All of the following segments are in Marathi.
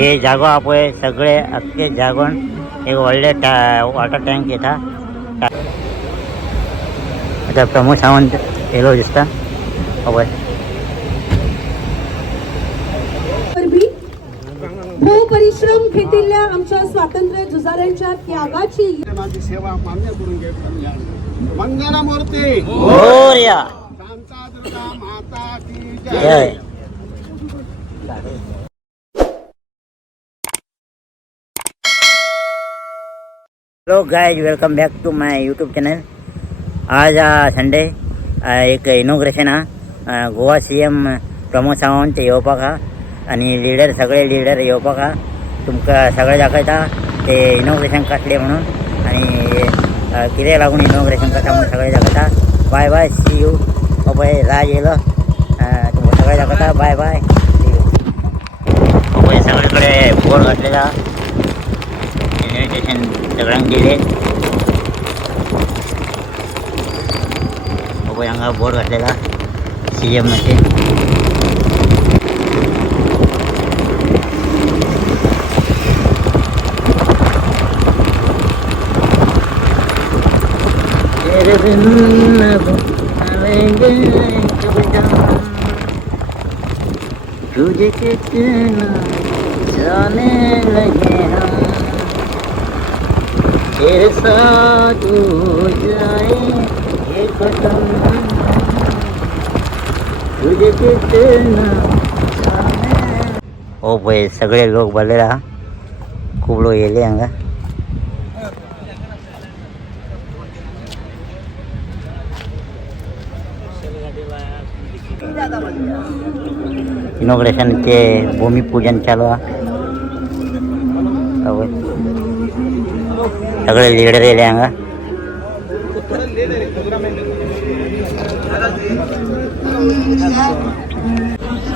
हे जागो आपण सगळे अख्खे जागोन एक व्हडले वॉटर टँक येता. आता प्रमोद सावंत येलो दिसता. पळय परिश्रम घेतलेल्या आमच्या स्वातंत्र्य झुजाऱ्यांच्या त्यागाची सेवा मान्य करून घेतली. मंगलमूर्ती मोरया शांता दुर्गा माता की जय. जय. Hello guys, welcome back to my YouTube channel. आज संडे एक इनॉग्रेशन हा. गोवा CM प्रमोद सावंत येवपाक हा आणि लिडर सगळे लिडर येवपाक हा. तुमकां सगळे दाखयता ते इनॉग्रेशन कसले म्हणून आणि कितें लागून इनॉग्रेशन करता म्हणून सगळे दाखयता. Bye bye, see you. पळय राज येयलो, तुमकां सगळे दाखयता. Bye bye, see you. पळय सगळे कडे बोर्ड घातलेला, इन्व्हिटेशन सगळ्यांक दिले. पळय हांगा बोर्ड घातलेला CM चे. तुझे कितना जाने लगे हम, तेरे साथ हो जाए ये कसम, तुझे कितना जाने. ओ भाई सगळे लोक बसलेला, खूप लोक येले हांगा. इनॉग्रेशन के भूमिपूजन चालू आहे. सगळे लीडर येले हांगा.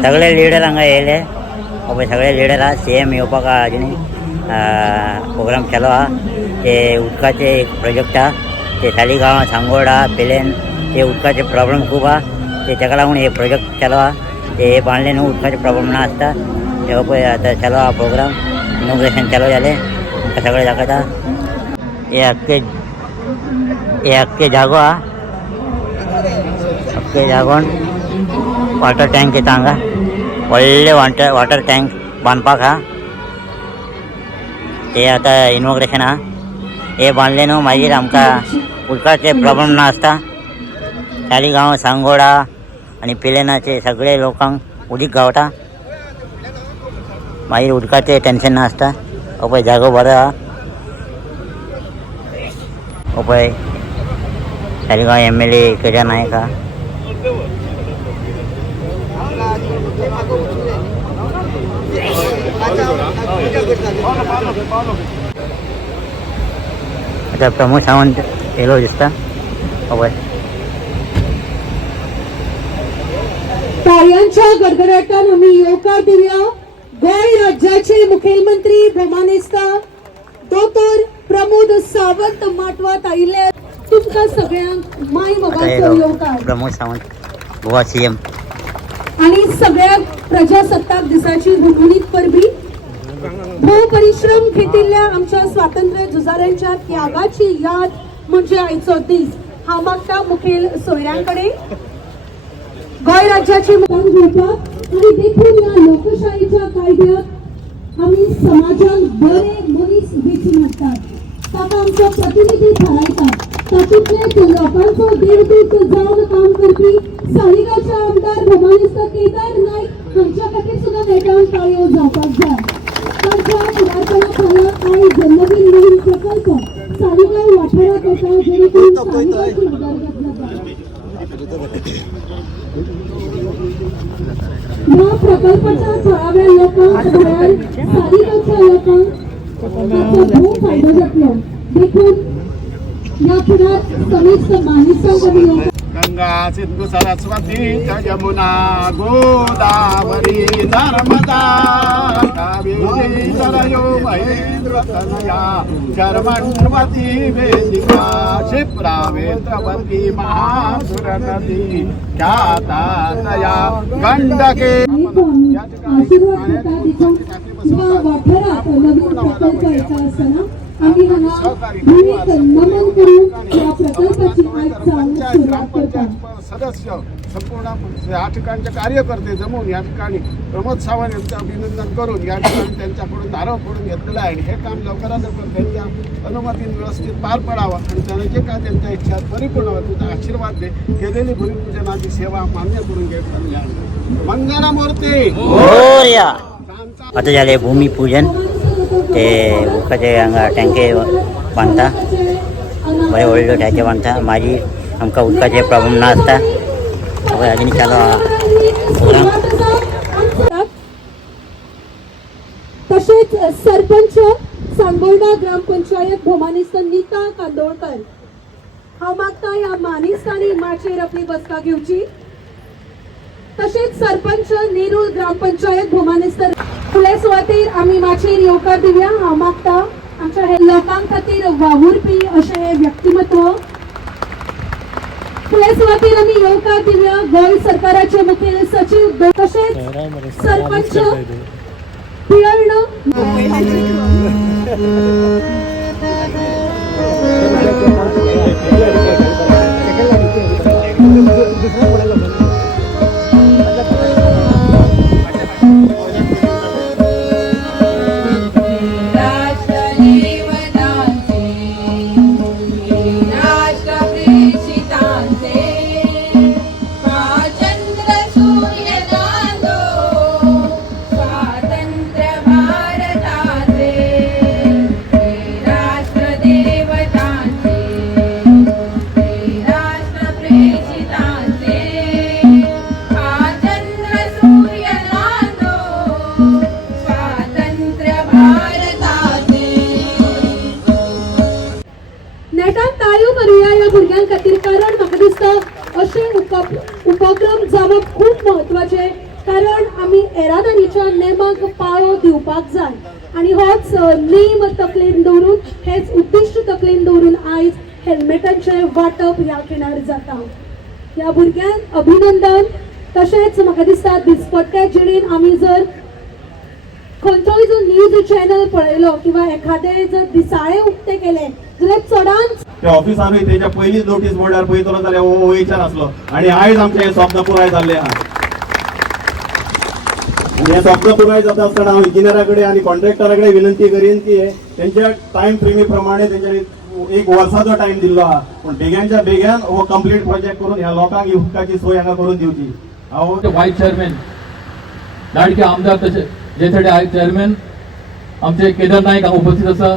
सगळे लीडर हांगा येयले. सगळे लीडर हा. CM येवपाक अजून प्रोग्राम चालू हा. ते उदकाचे एक प्रोजेक्ट हा. ते सालिगांव सांगोडा पेलेन ते उदकाचे प्रॉब्लेम खूप हा. ते ताका लागून हे प्रोजेक्ट चालू हा. ते बांधले न्हू, उदकाचे प्रॉब्लेम ना आसता. तेव्हा पळय आता चालू हा प्रोग्राम. इनॉग्रेशन चालू जाले, सगळे दाखयता. हे अख्खे जागो हा. अख्खे जागोन वॉटर टँक येता हांगा. व्हडले वॉटर टँक बांदपाक हा. ते आता इनॉग्रेशन हा. हे बांधले न्हू, मागीर आमकां उदकाचे प्रॉब्लेम ना आसता. सालिगांव सांगोडा आणि पिलेनाचे सगळे लोकांक उदीक गावता. मागीर उदकाचे टेन्शन ना आसता. पळय जागो बरो हा. पळय सालिगांव MLA केदार नायक हा. आता प्रमोद सावंत येलो दिसता. पळय टाळ्यांच्या गडगडाटान आम्ही येवकार दिवया गोंय राज्याचे मुखेलमंत्री भोमानेस्ता दोतोर प्रमोद सावंत माटवात आयिल्ले. तुमकां सगळ्यांक माय मोगाचो येवकार. प्रमोद सावंत गोवा CM आणि सगळ्या प्रजासत्ताक दिसाची घुमणीत परबी भोव परिश्रम घेतिल्ल्या आमच्या स्वातंत्र्य झुजाऱ्यांच्या त्यागाची याद म्हणजे आयचो दीस. हांव मागता मुखेल सोयऱ्यांकडे गोंय राज्याचे मतदान घेवपाक आणि देखून या लोकशाहीच्या कायद्यात आम्ही समाजात बरे मनीस वेचून हाडटात. ताका आमचो प्रतिनिधी थारायतात. तातूंतले ते लोकांचो देवदूत जावन काम करपी सालिगांवचे आमदार भोमानेस्ता केदार नायक हांच्या खातीर सुद्दां नेटान ताळयो जावपाक जाय. तांच्या फुडारपणा खाला आयज नवीन नवीन प्रकल्प सालिगांव वाठारांत येता, जेणे करून सालिगांवची उदरगत जाता. या प्रकल्पाच्या थळाव्या लोकांक म्हळ्यार सालिगांवच्या लोकांक ताचो खूब फायदो जातलो. देखून या फुडार समेस्त मानेस्तांकडे गंगा सिंधु सरस्वती यमुना गोदावरी नर्मदा कावेरी सरयो महेंद्र तनया कर्मण्वती वेदिका क्षिप्रा वेत्रवती महासुर नदी ख्याता तया गंडके. आशीर्वाद ह्या वाठारात नवीन प्रकल्प येता असताना आम्ही हांगा भुमीक नमन करून या प्रकल्पाची आज जावन सुरुवात करतात. सदस्य संपूर्ण या ठिकाणचे कार्यकर्ते जमून या ठिकाणी प्रमोद सावंत यांचं अभिनंदन करून या ठिकाणी त्यांच्याकडून नारळ फोडून घेतलेलं आहे. हे काम लवकरात लवकर त्यांच्या अनुमतीने व्यवस्थित पार पडावं आणि त्यांना जे काय त्यांच्या इच्छा परिपूर्ण व्हावं तुझा आशीर्वाद दे. केलेली भूमिपूजनाची सेवा मान्य करून घेत चालली. मंगलमूर्ती मोरया. आता झाले भूमिपूजन. ते उदकाचे हांगा टँके बांदता बरे व्हडले टँके बांदता. मागीर आमकां उदकाचे प्रॉब्लेम नासता. आजून चालू आहा प्रोग्राम. तसेच सरपंच सांगोर्डा ग्रामपंचायत भोमानिस्त नीता कांदोळकर हांव मागता ह्या मानिस्तांनी माचेर आपली बसका घेवची. तसेच सरपंच नेरूळ ग्रामपंचायत भोमानिस्त फुडले सुवातेर आमी माचेर येवकार दिवया. हांव मागता आमच्या हे लोकां खातीर वावुरपी अशें व्यक्तिमत्व फुडले सुवातेर आमी येवकार दिवया. गोंय सरकाराचे मुखेल सचिव तसेच सरपंच पिळर्ण नेटान ताळयो मारुया या भुरग्यां खातीर. कारण म्हाका दिसता अशे उपक्रम जावप खूब म्हत्वाचे. कारण आमी येरादारीच्या नेमाक पाळो दिवपाक जाय आनी होच नेम तकलेन दवरून हेच उद्दिश्ट तकलेन दवरून आयज हेल्मेटांचे वाटप ह्या खिणार जाता. ह्या भुरग्यांक अभिनंदन. तशेंच म्हाका दिसता दिसपट्ट्या जिणेन आमी जर खंयचोय जो न्यूज चॅनल पळयलो किंवा एखादे जर दिसाळे उक्ते केले जाल्यार चडान त्या ऑफिसानूय तेच्या पयलींच नोटीस बोर्डार पळयतलो जाल्यार हो वयच्यान आसलो आनी आयज आमचे हे स्वप्न पुराय जाल्ले आहा. हे स्वप्न पुराय जाता आसतना हांव इंजिनियरा कडेन आनी कॉन्ट्रॅक्टरा कडेन विनंती करीन की तेंच्या टायम फ्रेमी प्रमाणे तेंच्यानी एक वर्साचो टायम दिल्लो आहा. पूण बेग्यानच्या बेग्यान हो कंप्लीट प्रोजेक्ट करून ह्या लोकांक उदकाची सोय हांगा करून दिवची. हांव वायस चेअरमॅन लाडके आमदार तसे जेथडे आय चेअरमॅन आमचे केदार नाईक हांगा उपस्थित आसा.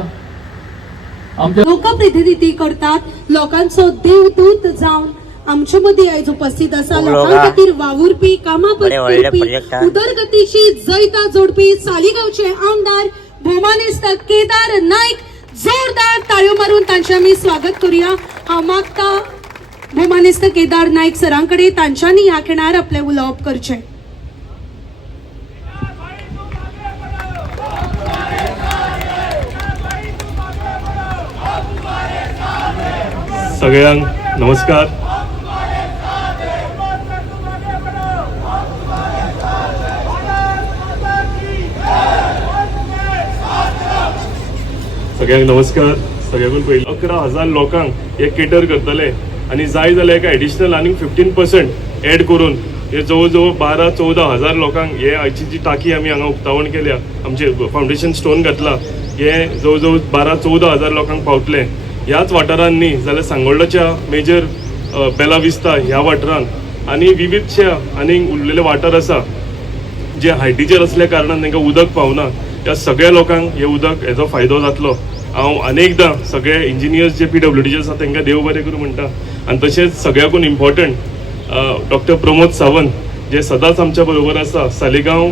आमचे लोकप्रतिनिधी करतात. लोकांचो देवदूत जावन आमचे मदीं आयज उपस्थित आसा. लोकां खातीर वावुरपी कामां करपी उदरगतीशी जैता जोडपी सालिगांवचे आमदार भोमानिस्त केदार नाईक. जोरदार ताळयो मारून तांचे आमी स्वागत करूया. हांव मागता भोमानिस्त केदार नाईक सरांकडे तांच्यांनी ह्या खिणार आपले उलोवप करचें. सगळ्यांक नमस्कार. सगळ्यांक नमस्कार. सगळ्याकून पयलीं 11,000 लोकांक हे केटर करतले आनी जाय जाल्यार एका एडिशनल आनीक 15% एड करून हे जवळ जवळ 12-14 लोकांक हे आयची जी टाकी आमी हांगा उक्तावण केल्या आमचे फावंडेशन स्टोन घातला हे जवळ जवळ 12-14 लोकांक पावतले. ह्याच वाठारांत न्ही जाल्यार सांगोळडाच्या मेजर बेला विस्ता ह्या वाठारांत आनी विविधशे आनीक उरलेले वाठार आसा जे हायटीचेर असल्या कारणान तांकां उदक पावना. ह्या सगळ्या लोकांक हे उदक हेजो फायदो जातलो. हांव अनेकदां सगळे इंजिनियर्स जे PWDचे आसा तांकां देव बरें करूं म्हणटा. आनी तशेंच सगळ्याकून इम्पॉर्टंट डॉक्टर प्रमोद सावंत जे सदांच आमच्या बरोबर आसा. सालिगांव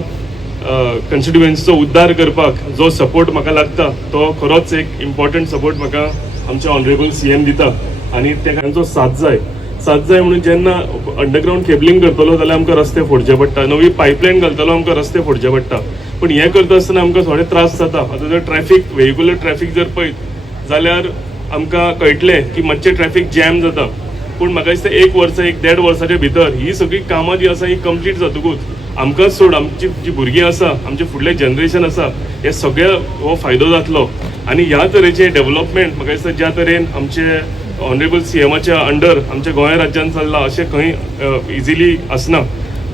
कॉन्स्टिट्युएन्सीचो उद्धार करपाक जो सपोर्ट म्हाका लागता तो खरोच एक इम्पॉर्टंट सपोर्ट म्हाका आमचे ऑनरेबल CM दिता. आनी तांचो साथ जाय म्हणून जेन्ना अंडरग्रावंड केबलिंग करतलो जाल्यार आमकां रस्ते फोडचे पडटा. नवी पायपलायन घालतलो आमकां रस्ते फोडचे पडटा. पूण हें करता आसतना आमकां थोडे त्रास जाता. आतां जर ट्रॅफिक व्हेहिक्युलर ट्रॅफिक जर पळयत जाल्यार आमकां कळटलें की मातशें ट्रॅफिक जॅम जाता. पूण म्हाका दिसता 1 वर्स 1.5 वर्साच्या भितर ही सगळी कामां जी आसा ही कंप्लीट जातकूच आमकांच सोड आमची जी भुरगीं आसा आमचे फुडले जनरेशन आसा हे सगळे हो फायदो जातलो आनी ह्या तरेचे डेव्हलपमेंट म्हाका दिसता ज्या तरेन आमचे ऑनरेबल सीएमाच्या अंडर आमच्या गोंय राज्यान चल्ला अशें खंय इजिली आसना.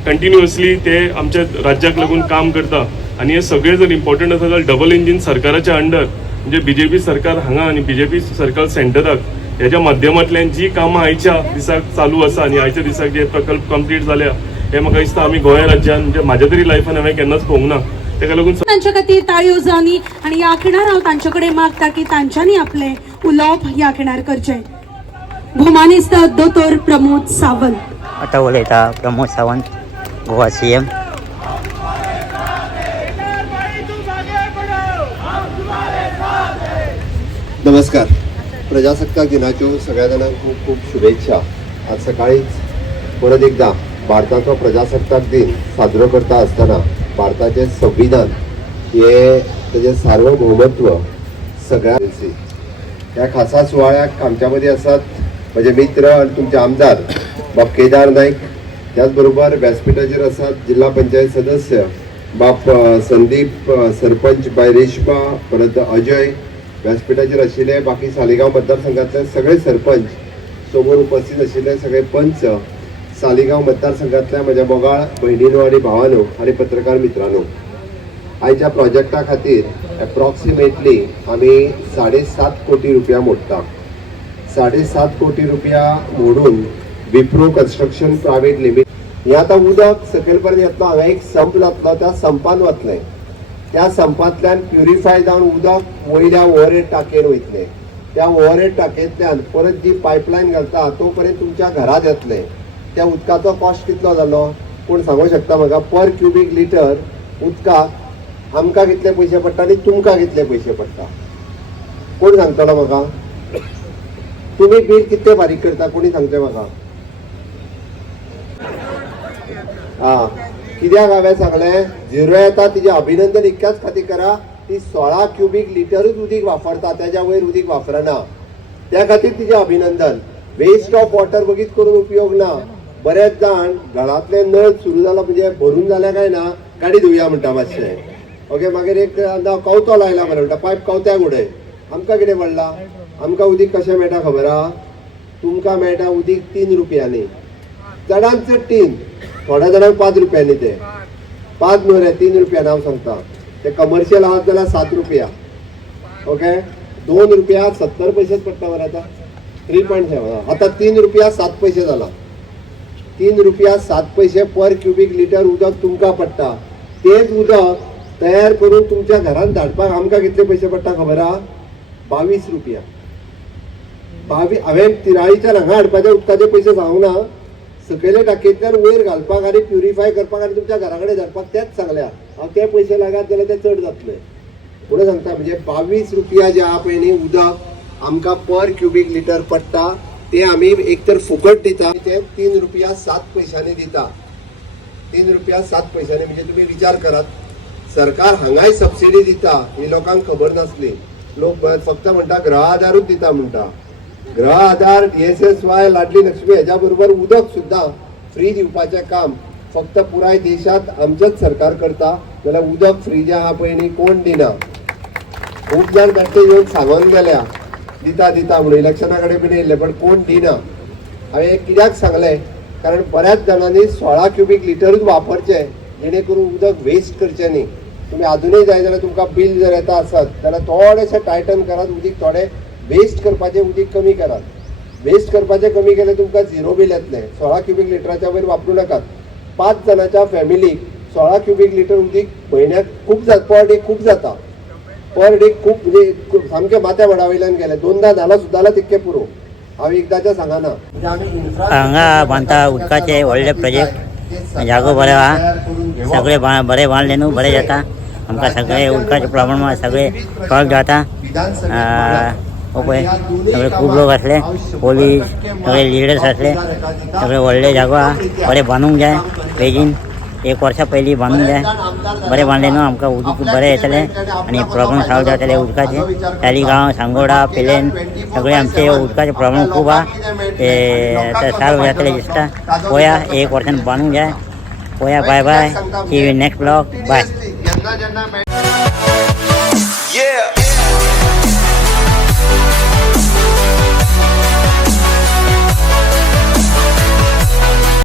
कंटिन्युअसली ते आमच्या राज्याक लागून काम करता आनी हे सगळे जर इम्पॉर्टंट आसा जाल्यार डबल इंजीन सरकाराच्या अंडर म्हणजे बीजेपी सरकार हांगा आनी बीजेपी सरकार सेंटराक ह्याच्या माध्यमांतल्यान जी कामां आयच्या दिसाक चालू आसा आनी आयच्या दिसाक जे प्रकल्प कंप्लीट जाल्या हे म्हाका दिसता आमी गोंय राज्यान म्हणजे म्हाज्या तरी लायफान हांवें केन्नाच पळोवंक ना. ताका लागून तांच्या खातीर ताळयो जावनी आणि ह्या खिणार हांव तांचे कडेन मागता की तांच्यांनी आपले उलोवप ह्या खिणार करचें. भोवमानिस्त दोतोर प्रमोद सावंत. आता उलयता प्रमोद सावंत, गोवा CM. नमस्कार. प्रजासत्ताक दिनाच्यो सगळ्या जाणांक खूप खूप शुभेच्छा. आज सकाळीच परत एकदा भारताचो प्रजासत्ताक दिन साजरो करता आसतना भारताचें संविधान हे तेजें सार्वभौमत्व सगळ्या ह्या खासा सुवाळ्याक आमच्या मदीं आसात म्हजे मित्र आनी तुमचे आमदार बाब केदार नायक, त्याच बरोबर व्यासपीठाचेर आसात जिल्हा पंचायत सदस्य बाप संदीप, सरपंच बाय रेश्मा, परत अजय, व्यासपीठाचेर आशिल्ले बाकी सालिगांव मतदारसंघातले सगळे सरपंच, समोर उपस्थित आशिल्ले सगळे पंच, सालिगांव मतदारसंघातल्या म्हज्या मोगाळ भयणीनो आनी भावानो आनी पत्रकार मित्रांनो, आयच्या प्रोजेक्टा खातीर एप्रॉक्सिमेटली आमी 7.5 कोटी रुपया मोडटा. 7.5 कोटी रुपया मोडून विप्रो कन्स्ट्रक्शन प्रायवेट लिमिटेड हे आतां उदक सकयल पर्यंत येतलो. हांगा एक संप जातलो, त्या संपान वतलें. त्या संपांतल्यान प्युरिफाय जावन उदक वयल्या ओव्हरहेड टाकयेर वयतलें. त्या ओव्हरहेड टाकयेंतल्यान परत जी पायपलायन घालता तो पर्यंत तुमच्या घरांत येतलें. त्या उदकाचो कॉस्ट कितलो जालो कोण सांगूंक शकता म्हाका? पर क्युबिक लिटर उदकाक आमकां कितले पयशे पडटा आनी तुमकां कितले पयशे पडटा? कोण सांगतलो म्हाका? तुमी बील कितले फारीक करता कोणी सांगचें म्हाका? कित्याक हांवें सांगलें झिरो येता तिजें अभिनंदन इतक्याच खातीर करा, ती 16 क्युबिक लिटरूच उदीक वापरता, तेज्या वयर उदीक वापरना. त्या खातीर तिजें अभिनंदन. वेस्ट ऑफ वॉटर बगीत करून उपयोग ना. बरेच जाण घरांतले नळ सुरू जाला म्हणजे भरून जालें काय ना, गाडी धुवया म्हणटा मातशें. ओके, मागीर एक कवतो लायला बरें म्हणटा, पायप कवत्याक उडय. आमकां कितें पडलां? आमकां उदीक कशें मेळटा खबर आहा? तुमकां मेळटा उदीक 3 रुपयांनी, चडांत चड 3, थोड्या जाणांक 5 रुपयांनी. ते 5 न्हू रे, 3 रुपया हांव सांगता. ते कमर्शियल आहात जाल्यार 7 रुपया. ओके, 2 रुपया 70 पयशेच पडटा बरें. आतां 3.7 आतां 3 रुपया 7 पयशे जाला. 3 रुपया 7 पयशे पर क्युबिक लिटर उदक तुमकां पडटा. तेच उदक तयार करून तुमच्या घरांत धाडपाक आमकां कितले पयशे पडटा खबर आहा? 22 रुपया. हांवें तिराळीच्यान हांगा हाडपाचे उदकाचे पयशे सांगूंक ना. सकयले टाकयेंतल्यान वयर घालपाक आनी प्युरिफाय करपाक आनी तुमच्या घरा कडेन धाडपाक तेच सांगल्या. हांव ते पयशे लागात जाल्यार ते चड जातले. पुणें सांगता म्हणजे 22 रुपया जे आहा पळय न्ही उदक आमकां पर क्युबिक लिटर पडटा, ते आमी एक तर फुकट दिता, ते 3 रुपया 7 पयशांनी दिता. 3 रुपया 7 पयशांनी म्हणजे तुमी विचार करात. सरकार हांगाय सबसिडी दिता, ही लोकांक खबर नासली. लोक फक्त म्हणटा ग्रह आधारूच दिता म्हणटा. ग्रह आधार, DSSY, लाडली लक्ष्मी हेच्या बरोबर उदक सुद्दां फ्री दिवपाचें काम फक्त पुराय देशात आमचेच सरकार करता. जाल्यार उदक फ्री जे आहा पळय न्ही कोण दिना. खूब जाण बेश्टे येवन सांगून गेल्या दिता दिता म्हणून, इलेक्शना कडेन बीन येयल्ले, पण कोण दिना. हांवें कित्याक सांगलें? कारण बऱ्याच जाणांनी 16 क्युबिक लिटरूच वापरचे, जेणे करून उदक वेस्ट करचें न्ही. तुमी अजूनय जाय जाल्यार तुमकां बील जर येता आसत जाल्यार थोडेशें टायटन करात. उदीक थोडें वेस्ट करपाचें उदीक कमी करात. वेस्ट करपाचें कमी केलें तुमकां झिरो बील येतलें. 16 क्युबिक लिटराच्या वयर वापरूं नाकात. 5 जाणांच्या फॅमिलीक 16 क्युबिक लिटर उदीक म्हयन्याक खूब जाता, पर डे खूब जाता. पर डे खूब म्हणजे सामकें माथ्या वडा वयल्यान गेलें. 2दा जाला सुद्दां तितकें पुरो. हांव एकदाचें सांगना. हांगा बांदता उदकाचे व्हडले प्रोजेक्ट, जागो बरो आहा, सगळे बरे बांदले न्हू, बरें जाता. आमकां सगळे उदकाचे प्रॉब्लेम सगळे सॉल्व जाता. पळय सगळे खूब लोक आसले, पोलीस सगळे लिडर्स आसले, सगळे व्हडले जागो आहा, बरें बांदूंक जाय बेगीन. एक वर्सा पयलीं बांदूंक जाय बरें बांदलें न्हू आमकां उदीक बरें येतलें आनी प्रॉब्लम सॉल्व जातले उदकाचे तालिगांव सांगोडा पेलेन सगळे आमचे उदकाचे प्रॉब्लम खूब आहा ते आतां सॉल्व जातले दिसता पळोवया एक वर्सान बांदूंक जाय पळोवया bye bye see you next blog bye